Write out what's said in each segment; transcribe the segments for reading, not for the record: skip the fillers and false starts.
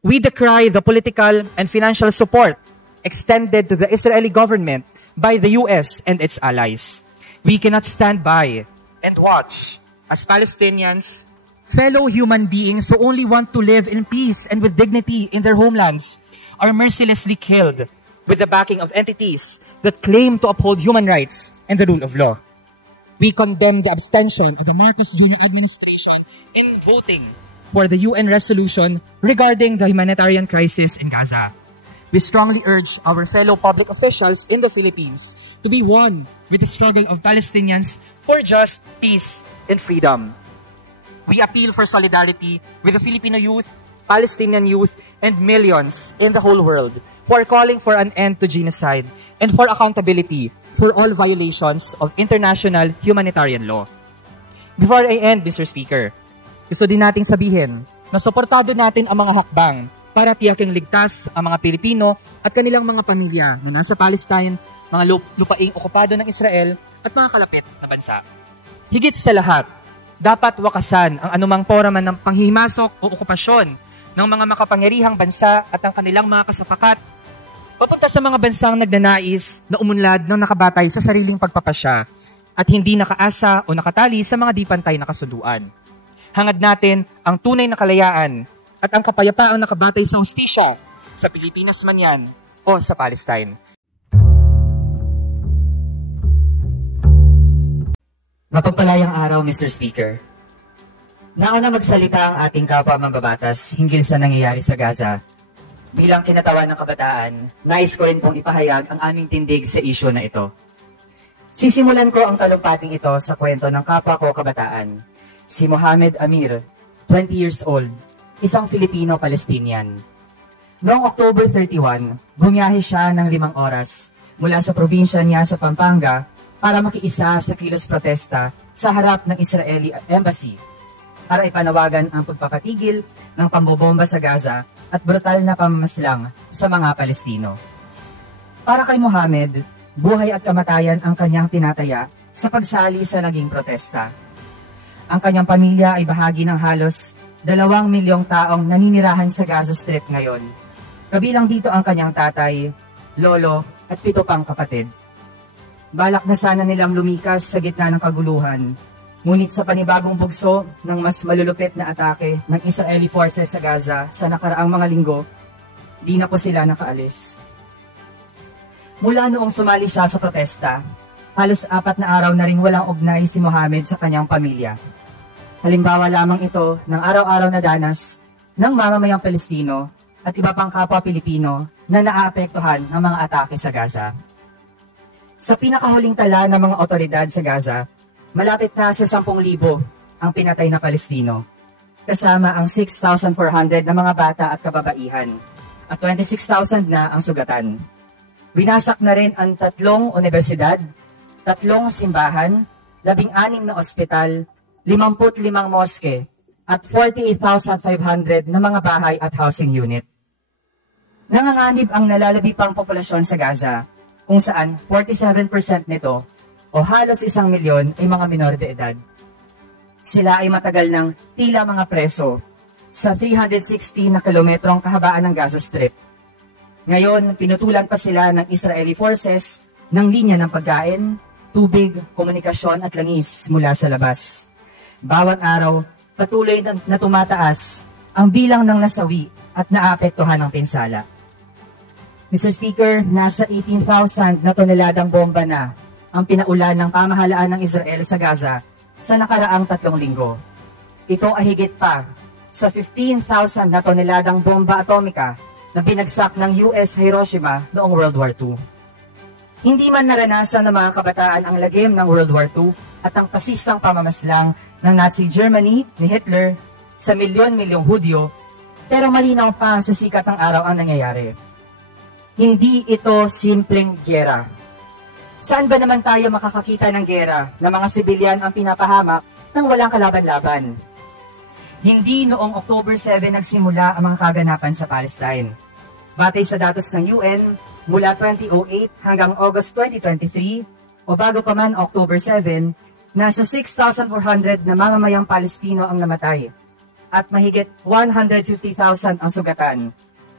We decry the political and financial support extended to the Israeli government by the US and its allies. We cannot stand by and watch as Palestinians, fellow human beings who only want to live in peace and with dignity in their homelands, are mercilessly killed with the backing of entities that claim to uphold human rights and the rule of law. We condemn the abstention of the Marcos Jr. administration in voting for the UN resolution regarding the humanitarian crisis in Gaza. We strongly urge our fellow public officials in the Philippines to be one with the struggle of Palestinians for just peace and freedom. We appeal for solidarity with the Filipino youth, Palestinian youth, and millions in the whole world who are calling for an end to genocide and for accountability for all violations of international humanitarian law. Before I end, Mr. Speaker, gusto din nating sabihin na suportado natin ang mga hakbang para tiyaking ligtas ang mga Pilipino at kanilang mga pamilya na nasa Palestine, mga lupaing okupado ng Israel at mga kalapit na bansa. Higit sa lahat, dapat wakasan ang anumang foraman ng panghihimasok o okupasyon ng mga makapangyarihang bansa at ang kanilang mga kasapakat papunta sa mga bansang nagnanais na umunlad ng nakabatay sa sariling pagpapasya at hindi nakaasa o nakatali sa mga di pantay na kasunduan. Hangad natin ang tunay na kalayaan at ang kapayapaang nakabatay sa hustisya sa Pilipinas man yan o sa Palestine. Mapagpalayang araw, Mr. Speaker. Nauna magsalita ang ating kapwa mambabatas hinggil sa nangyayari sa Gaza. Bilang kinatawan ng kabataan, nais ko rin pong ipahayag ang aming tindig sa isyu na ito. Sisimulan ko ang talumpating ito sa kwento ng kapwa ko kabataan, si Mohamed Amir, 20 years old, isang Filipino-Palestinian. Noong October 31, bumiyahe siya ng 5 oras mula sa probinsya niya sa Pampanga para makiisa sa kilos protesta sa harap ng Israeli Embassy para ipanawagan ang pagpapatigil ng pambobomba sa Gaza at brutal na pamamaslang sa mga Palestino. Para kay Mohamed, buhay at kamatayan ang kanyang tinataya sa pagsali sa naging protesta. Ang kanyang pamilya ay bahagi ng halos 2 milyong taong naninirahan sa Gaza Strip ngayon. Kabilang dito ang kanyang tatay, lolo at 7 pang kapatid. Balak na sana nilang lumikas sa gitna ng kaguluhan, ngunit sa panibagong bugso ng mas malulupit na atake ng Israeli forces sa Gaza sa nakaraang mga linggo, di na po sila nakaalis. Mula noong sumali siya sa protesta, halos 4 na araw na ring walang ugnay si Mohamed sa kanyang pamilya. Halimbawa lamang ito ng araw-araw na danas ng mamamayang Palestino at iba pang kapwa Pilipino na naaapektuhan ng mga atake sa Gaza. Sa pinakahuling tala ng mga otoridad sa Gaza, malapit na sa 10,000 ang pinatay na Palestino, kasama ang 6,400 na mga bata at kababaihan, at 26,000 na ang sugatan. Winasak na rin ang 3 universidad, 3 simbahan, 16 na ospital, 55 moske, at 48,500 na mga bahay at housing unit. Nanganganib ang nalalabi pang populasyon sa Gaza, kung saan 47% nito, o halos 1 milyon ay mga minor de edad. Sila ay matagal ng tila mga preso sa 360 na kilometrong kahabaan ng Gaza Strip. Ngayon, pinutulan pa sila ng Israeli forces ng linya ng pagkain, tubig, komunikasyon at langis mula sa labas. Bawat araw, patuloy na tumataas ang bilang ng nasawi at naapektuhan ng pinsala. Mr. Speaker, nasa 18,000 na toneladang bomba na ang pinaulan ng pamahalaan ng Israel sa Gaza sa nakaraang 3 linggo. Ito ay higit pa sa 15,000 na toneladang bomba atomika na binagsak ng US Hiroshima noong World War II. Hindi man naranasan ng mga kabataan ang lagim ng World War II at ang pasistang pamamaslang ng Nazi Germany ni Hitler sa milyon-milyong Hudyo, pero malinaw pa sa sikat ng araw ang nangyayari. Hindi ito simpleng giyera. Saan ba naman tayo makakakita ng giyera na mga sibilyan ang pinapahamak ng walang kalaban-laban? Hindi noong October 7 nagsimula ang mga kaganapan sa Palestine. Batay sa datos ng UN, mula 2008 hanggang August 2023, o bago pa man October 7, nasa 6,400 na mamamayang Palestino ang namatay. at mahigit 150,000 ang sugatan,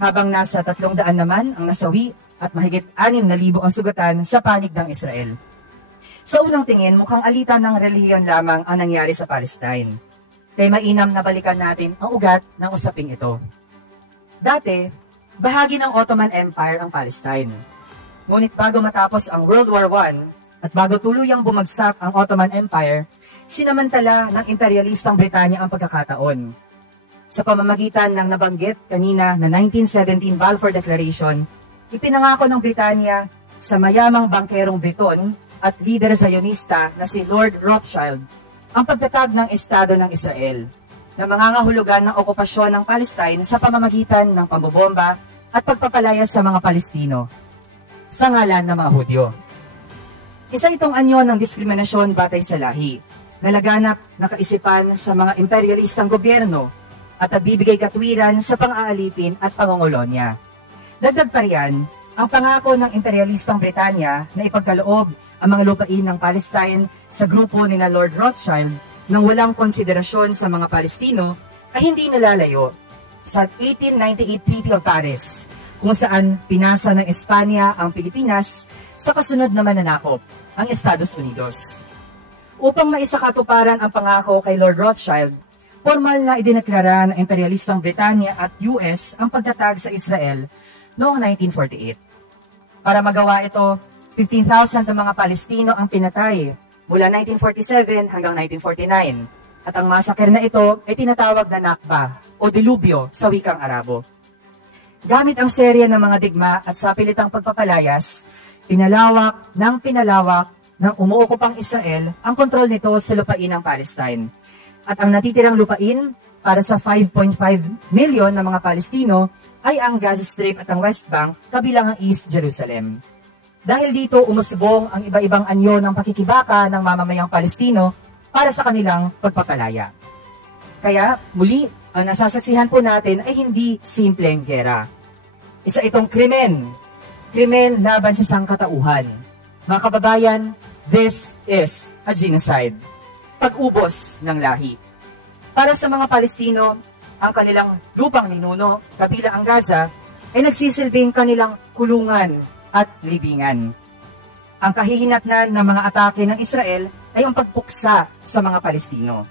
habang nasa 300 naman ang nasawi at mahigit 6,000 ang sugatan sa panig ng Israel. Sa unang tingin, mukhang alitan ng relihiyon lamang ang nangyari sa Palestine. Kaya mainam na balikan natin ang ugat ng usaping ito. Dati, bahagi ng Ottoman Empire ang Palestine. Ngunit bago matapos ang World War I at bago tuluyang bumagsak ang Ottoman Empire, sinamantala ng imperialistang Britanya ang pagkakataon. Sa pamamagitan ng nabanggit kanina na 1917 Balfour Declaration, ipinangako ng Britanya sa mayamang bangkerong Briton at leader Zionista na si Lord Rothschild ang pagtatag ng Estado ng Israel na mangangahulugan ng okupasyon ng Palestine sa pamamagitan ng pambobomba at pagpapalaya sa mga Palestino sa ngalan ng mga Hudyo. Isa itong anyo ng diskriminasyon batay sa lahi na laganap na kaisipan sa mga imperialistang gobyerno at nagbibigay katwiran sa pang-aalipin at pangongolonya. Dagdag pa riyan, ang pangako ng imperialistang Britanya na ipagkaloob ang mga lupain ng Palestine sa grupo ni na Lord Rothschild nang walang konsiderasyon sa mga Palestino ay hindi nalalayo sa 1898 Treaty of Paris, kung saan pinasa ng Espanya ang Pilipinas sa kasunod na mananakop, ang Estados Unidos. Upang maisakatuparan ang pangako kay Lord Rothschild, formal na idineklara ng imperialistang Britanya at US ang pagtatag sa Israel noong 1948. Para magawa ito, 15,000 ng mga Palestino ang pinatay mula 1947 hanggang 1949. At ang massacre na ito ay tinatawag na Nakba o Dilubyo sa wikang Arabo. Gamit ang serye ng mga digma at sapilitang pagpapalayas, pinalawak ng umuukupang Israel ang kontrol nito sa lupain ng Palestine. At ang natitirang lupain para sa 5.5 milyon na mga Palestino ay ang Gaza Strip at ang West Bank, kabilang ang East Jerusalem. Dahil dito umusbong ang iba-ibang anyo ng pakikibaka ng mamamayang Palestino para sa kanilang pagpapalaya. Kaya muli, ang nasasaksihan po natin ay hindi simpleng gera. Isa itong krimen laban sa sangkatauhan. Mga kababayan, this is a genocide. Pag-ubos ng lahi. Para sa mga Palestino, ang kanilang lupang ninuno, kabilang ang Gaza, ay nagsisilbing kanilang kulungan at libingan. Ang kahihinatnan ng mga atake ng Israel ay ang pagpuksa sa mga Palestino.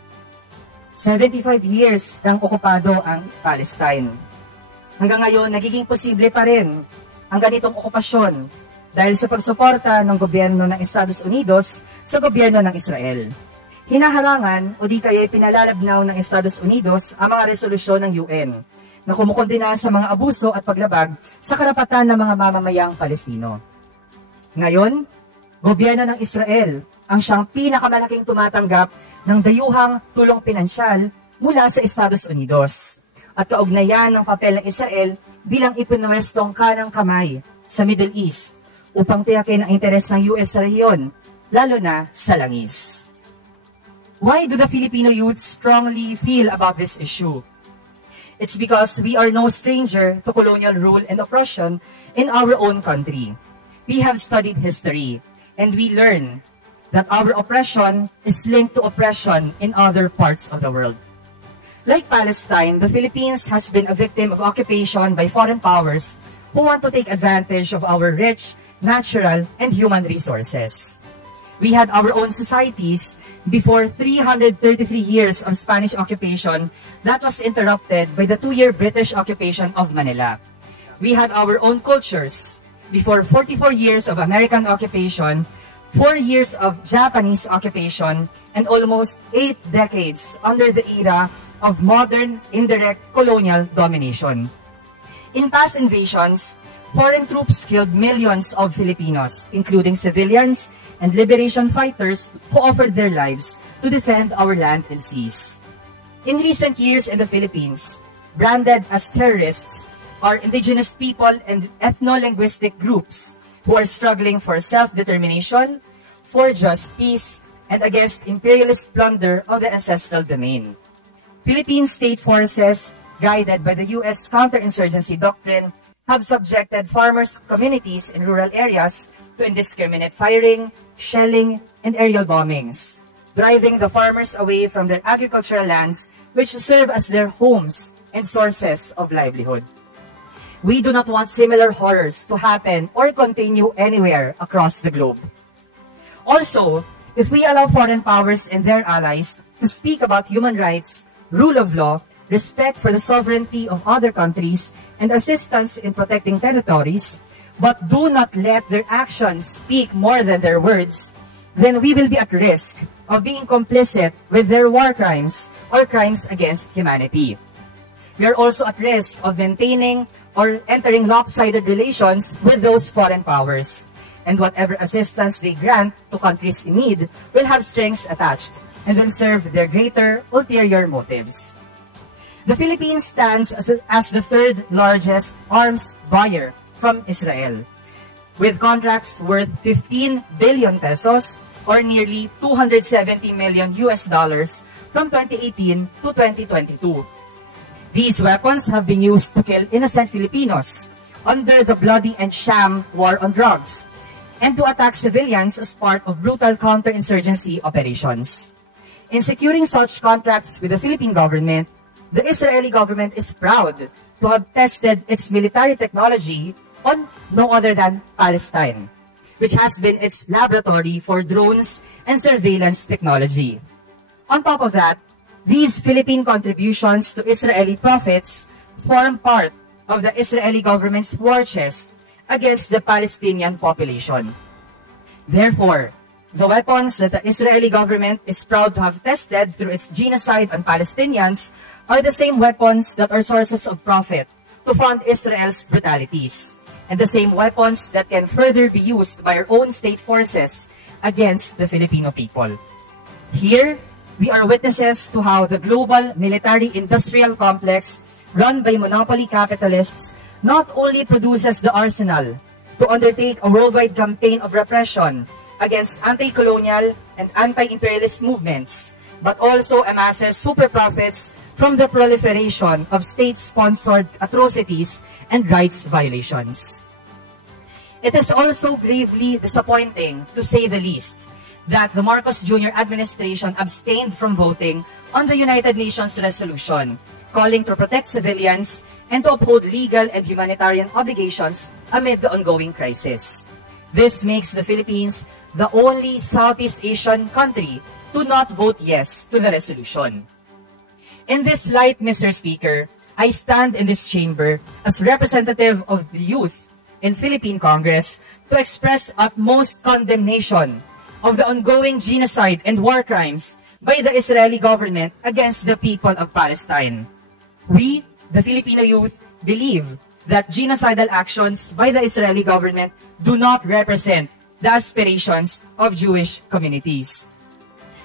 75 years nang okupado ang Palestine. Hanggang ngayon, nagiging posible pa rin ang ganitong okupasyon dahil sa pagsuporta ng gobyerno ng Estados Unidos sa gobyerno ng Israel. Hinaharangan o di kaya pinalalabnaw ng Estados Unidos ang mga resolusyon ng UN na kumukondena sa mga abuso at paglabag sa karapatan ng mga mamamayang Palestino. Ngayon, gobyerno ng Israel ang siyang pinakamalaking tumatanggap ng dayuhang tulong pinansyal mula sa Estados Unidos at kaugnayan ng papel ng Israel bilang ipinwestong kanang kamay sa Middle East upang tiyakin ang interes ng US sa rehiyon, lalo na sa langis. Why do the Filipino youth strongly feel about this issue? It's because we are no stranger to colonial rule and oppression in our own country. We have studied history, and we learn that our oppression is linked to oppression in other parts of the world. Like Palestine, the Philippines has been a victim of occupation by foreign powers who want to take advantage of our rich, natural, and human resources. We had our own societies before 333 years of Spanish occupation that was interrupted by the 2-year British occupation of Manila. We had our own cultures before 44 years of American occupation, 4 years of Japanese occupation, and almost 8 decades under the era of modern indirect colonial domination. In past invasions, foreign troops killed millions of Filipinos, including civilians and liberation fighters who offered their lives to defend our land and seas. In recent years in the Philippines, branded as terrorists are indigenous people and ethno-linguistic groups who are struggling for self-determination, for just peace, and against imperialist plunder of the ancestral domain. Philippine state forces, guided by the U.S. counterinsurgency doctrine, have subjected farmers' communities in rural areas to indiscriminate firing, shelling, and aerial bombings. driving the farmers away from their agricultural lands, which serve as their homes and sources of livelihood. We do not want similar horrors to happen or continue anywhere across the globe. Also, if we allow foreign powers and their allies to speak about human rights, rule of law, respect for the sovereignty of other countries, and assistance in protecting territories, but do not let their actions speak more than their words, then we will be at risk of being complicit with their war crimes or crimes against humanity. We are also at risk of maintaining or entering lopsided relations with those foreign powers, and whatever assistance they grant to countries in need will have strings attached and will serve their greater ulterior motives. The Philippines stands as the third largest arms buyer from Israel, with contracts worth 15 billion pesos or nearly $270 million from 2018 to 2022. These weapons have been used to kill innocent Filipinos under the bloody and sham war on drugs, and to attack civilians as part of brutal counterinsurgency operations. In securing such contracts with the Philippine government, the Israeli government is proud to have tested its military technology on no other than Palestine, which has been its laboratory for drones and surveillance technology. On top of that, these Philippine contributions to Israeli profits form part of the Israeli government's war chest against the Palestinian population. Therefore, the weapons that the Israeli government is proud to have tested through its genocide on Palestinians are the same weapons that are sources of profit to fund Israel's brutalities, and the same weapons that can further be used by our own state forces against the Filipino people. Here, we are witnesses to how the global military-industrial complex run by monopoly capitalists not only produces the arsenal to undertake a worldwide campaign of repression against anti-colonial and anti-imperialist movements, but also amasses super profits from the proliferation of state-sponsored atrocities and rights violations. It is also gravely disappointing, to say the least, that the Marcos Jr. administration abstained from voting on the United Nations resolution calling to protect civilians and to uphold legal and humanitarian obligations amid the ongoing crisis. This makes the Philippines the only Southeast Asian country to not vote yes to the resolution. In this light, Mr. Speaker, I stand in this chamber as representative of the youth in Philippine Congress to express utmost condemnation of the ongoing genocide and war crimes by the Israeli government against the people of Palestine. We, the Filipino youth, believe that genocidal actions by the Israeli government do not represent the aspirations of Jewish communities.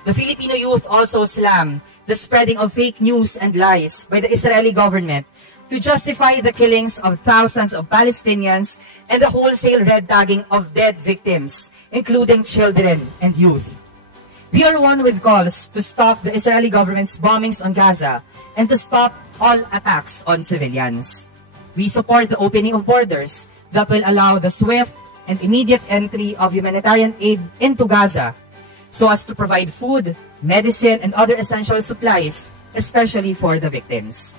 The Filipino youth also slam the spreading of fake news and lies by the Israeli government to justify the killings of thousands of Palestinians and the wholesale red tagging of dead victims, including children and youth. We are one with calls to stop the Israeli government's bombings on Gaza and to stop all attacks on civilians. We support the opening of borders that will allow the swift and immediate entry of humanitarian aid into Gaza so as to provide food, medicine, and other essential supplies, especially for the victims.